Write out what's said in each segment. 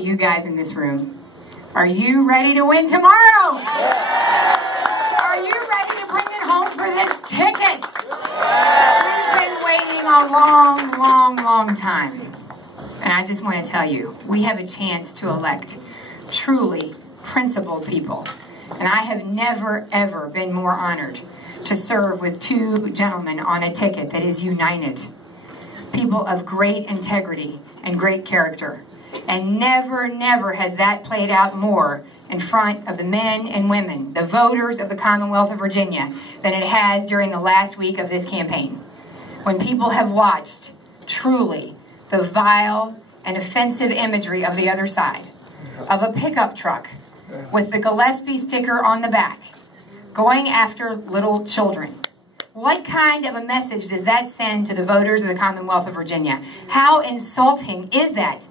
you guys in this room, are you ready to win tomorrow? Are you ready to bring it home for this ticket? We've been waiting a long, long, long time. And I just want to tell you, we have a chance to elect truly principled people. And I have never, ever been more honored to serve with two gentlemen on a ticket that is united. People of great integrity and great character. And never, never has that played out more in front of the men and women, the voters of the Commonwealth of Virginia, than it has during the last week of this campaign. When people have watched, truly, the vile and offensive imagery of the other side, of a pickup truck with the Gillespie sticker on the back, going after little children. What kind of a message does that send to the voters of the Commonwealth of Virginia? How insulting is that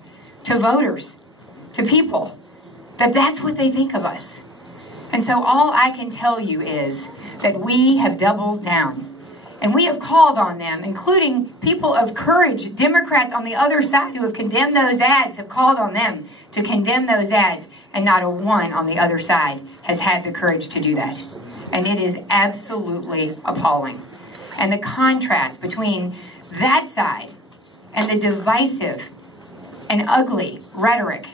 to voters, to people, that that's what they think of us? And so all I can tell you is that we have doubled down. And we have called on them, including people of courage, Democrats on the other side who have condemned those ads, have called on them to condemn those ads, and not a one on the other side has had the courage to do that. And it is absolutely appalling. And the contrast between that side and the divisive and ugly rhetoric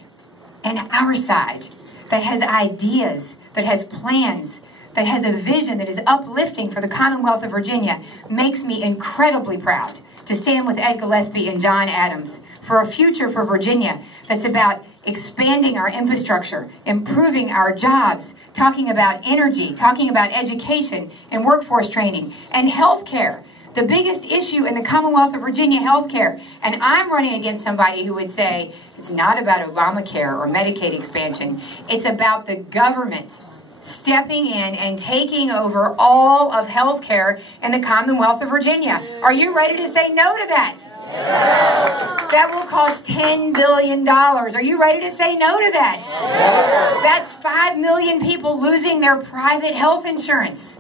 and our side that has ideas, that has plans, that has a vision that is uplifting for the Commonwealth of Virginia makes me incredibly proud to stand with Ed Gillespie and John Adams for a future for Virginia that's about expanding our infrastructure, improving our jobs, talking about energy, talking about education and workforce training and health care. The biggest issue in the Commonwealth of Virginia, health care. And I'm running against somebody who would say it's not about Obamacare or Medicaid expansion. It's about the government stepping in and taking over all of health care in the Commonwealth of Virginia. Are you ready to say no to that? Yes. That will cost $10 billion. Are you ready to say no to that? Yes. That's 5 million people losing their private health insurance.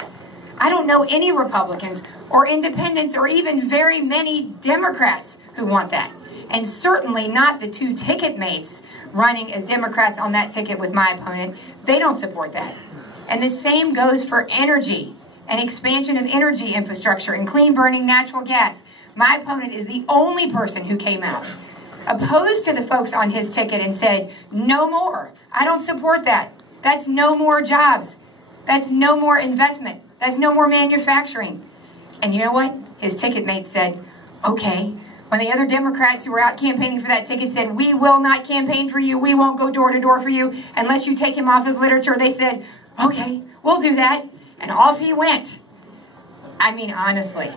I don't know any Republicans or independents or even very many Democrats who want that. And certainly not the two ticket mates running as Democrats on that ticket with my opponent. They don't support that. And the same goes for energy and expansion of energy infrastructure and clean burning natural gas. My opponent is the only person who came out opposed to the folks on his ticket and said, no more. I don't support that. That's no more jobs. That's no more investment. That's no more manufacturing. And you know what? His ticket mate said, okay. When the other Democrats who were out campaigning for that ticket said, we will not campaign for you, we won't go door to door for you unless you take him off his literature, they said, okay, we'll do that. And off he went. I mean, honestly,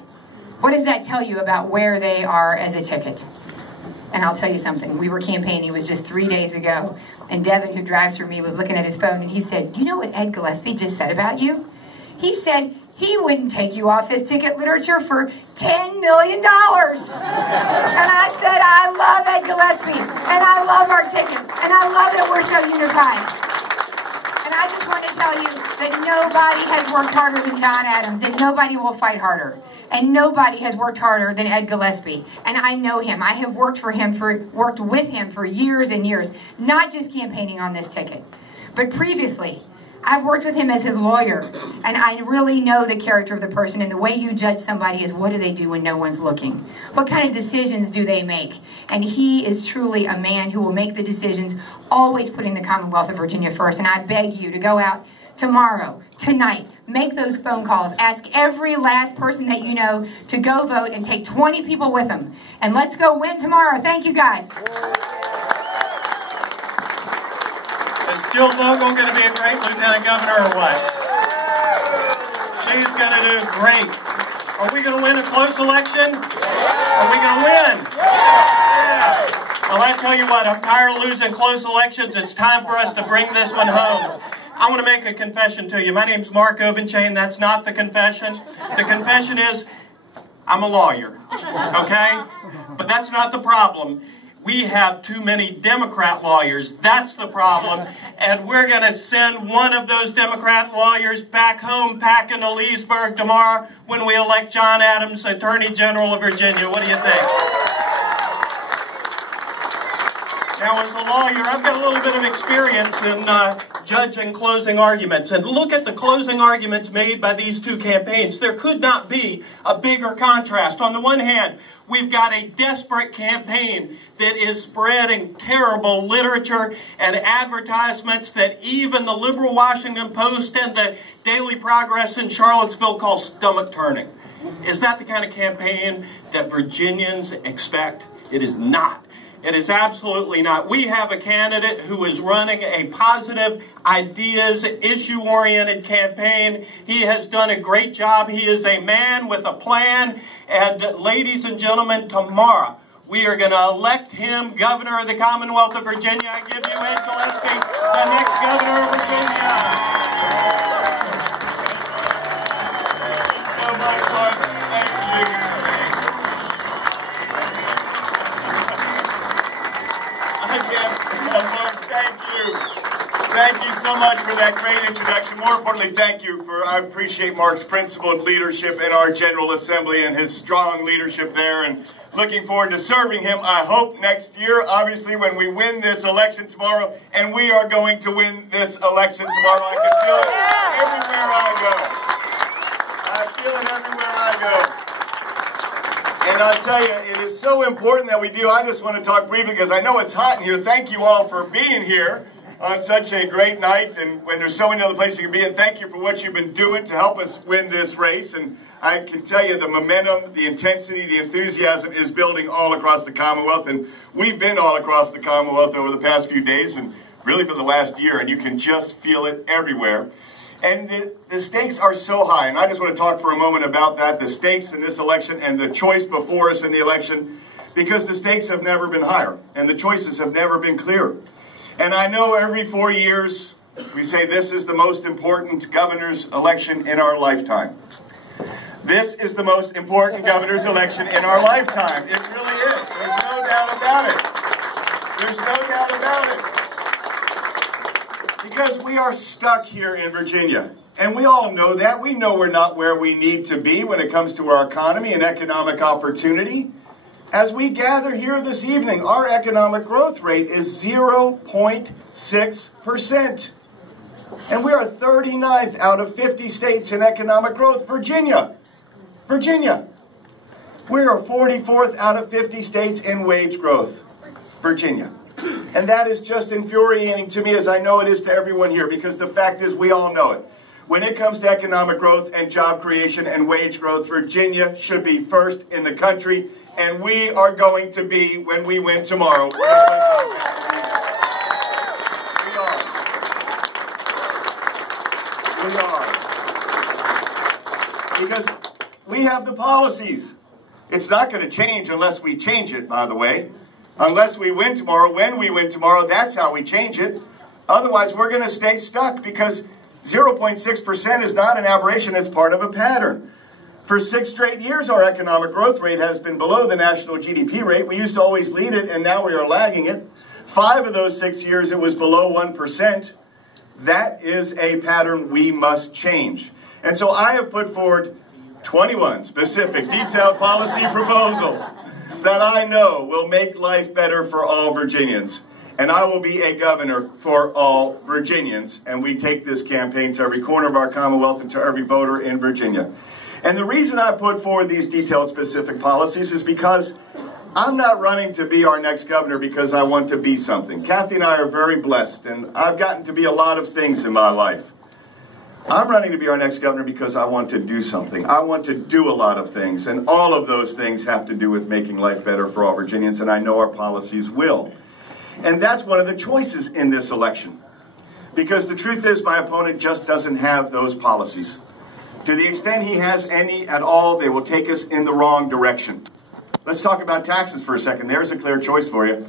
what does that tell you about where they are as a ticket? And I'll tell you something. We were campaigning, it was just 3 days ago, and Devin, who drives for me, was looking at his phone, and he said, you know what Ed Gillespie just said about you? He said he wouldn't take you off his ticket literature for $10 million. And I said, I love Ed Gillespie, and I love our ticket, and I love that we're so unified. And I just want to tell you that nobody has worked harder than John Adams, that nobody will fight harder. And nobody has worked harder than Ed Gillespie. And I know him. I have worked with him for years and years, not just campaigning on this ticket, but previously. I've worked with him as his lawyer, and I really know the character of the person, and the way you judge somebody is what do they do when no one's looking? What kind of decisions do they make? And he is truly a man who will make the decisions, always putting the Commonwealth of Virginia first. And I beg you to go out tomorrow, tonight, make those phone calls, ask every last person that you know to go vote and take 20 people with them. And let's go win tomorrow. Thank you, guys. Is Jill Vogel going to be a great lieutenant governor or what? She's going to do great. Are we going to win a close election? Are we going to win? Well, I tell you what, I'm tired of losing close elections. It's time for us to bring this one home. I want to make a confession to you. My name's Mark Obenchain. That's not the confession. The confession is I'm a lawyer, okay? But that's not the problem. We have too many Democrat lawyers. That's the problem. And we're going to send one of those Democrat lawyers back home packing to Leesburg tomorrow when we elect John Adams, Attorney General of Virginia. What do you think? Now, as a lawyer, I've got a little bit of experience in judging closing arguments. And look at the closing arguments made by these two campaigns. There could not be a bigger contrast. On the one hand, we've got a desperate campaign that is spreading terrible literature and advertisements that even the liberal Washington Post and the Daily Progress in Charlottesville call stomach-turning. Is that the kind of campaign that Virginians expect? It is not. It is absolutely not. We have a candidate who is running a positive, ideas, issue-oriented campaign. He has done a great job. He is a man with a plan. And ladies and gentlemen, tomorrow we are going to elect him governor of the Commonwealth of Virginia. I give you Ed Gillespie, the next governor of Virginia. So much fun. Thank you. Thank you so much for that great introduction. More importantly, thank you for, I appreciate Mark's principled leadership in our General Assembly and his strong leadership there, and looking forward to serving him, I hope, next year, obviously, when we win this election tomorrow, and we are going to win this election tomorrow. I can feel it everywhere I go. I feel it everywhere I go. And I'll tell you, it is so important that we do. I just want to talk briefly because I know it's hot in here. Thank you all for being here on such a great night, and when there's so many other places you can be. And thank you for what you've been doing to help us win this race. And I can tell you the momentum, the intensity, the enthusiasm is building all across the Commonwealth. And we've been all across the Commonwealth over the past few days and really for the last year, and you can just feel it everywhere. And the stakes are so high, and I just want to talk for a moment about that, the stakes in this election and the choice before us in the election, because the stakes have never been higher and the choices have never been clearer. And I know every 4 years we say this is the most important governor's election in our lifetime. This is the most important governor's election in our lifetime. It really is. There's no doubt about it. There's no doubt about it. Because we are stuck here in Virginia. And we all know that. We know we're not where we need to be when it comes to our economy and economic opportunity. As we gather here this evening, our economic growth rate is 0.6%. And we are 39th out of 50 states in economic growth. Virginia. We are 44th out of 50 states in wage growth. Virginia. And that is just infuriating to me, as I know it is to everyone here, because the fact is we all know it. When it comes to economic growth and job creation and wage growth, Virginia should be first in the country. And we are going to be when we win tomorrow. We are. Because we have the policies. It's not going to change unless we change it, by the way. Unless we win tomorrow, when we win tomorrow, that's how we change it. Otherwise, we're going to stay stuck because 0.6% is not an aberration. It's part of a pattern. For 6 straight years, our economic growth rate has been below the national GDP rate. We used to always lead it, and now we are lagging it. 5 of those 6 years, it was below 1%. That is a pattern we must change. And so I have put forward 21 specific detailed policy proposals that I know will make life better for all Virginians. And I will be a governor for all Virginians. And we take this campaign to every corner of our Commonwealth and to every voter in Virginia. And the reason I put forward these detailed specific policies is because I'm not running to be our next governor because I want to be something. Kathy and I are very blessed, and I've gotten to be a lot of things in my life. I'm running to be our next governor because I want to do something. I want to do a lot of things, and all of those things have to do with making life better for all Virginians, and I know our policies will. And that's one of the choices in this election. Because the truth is, my opponent just doesn't have those policies. To the extent he has any at all, they will take us in the wrong direction. Let's talk about taxes for a second. There's a clear choice for you.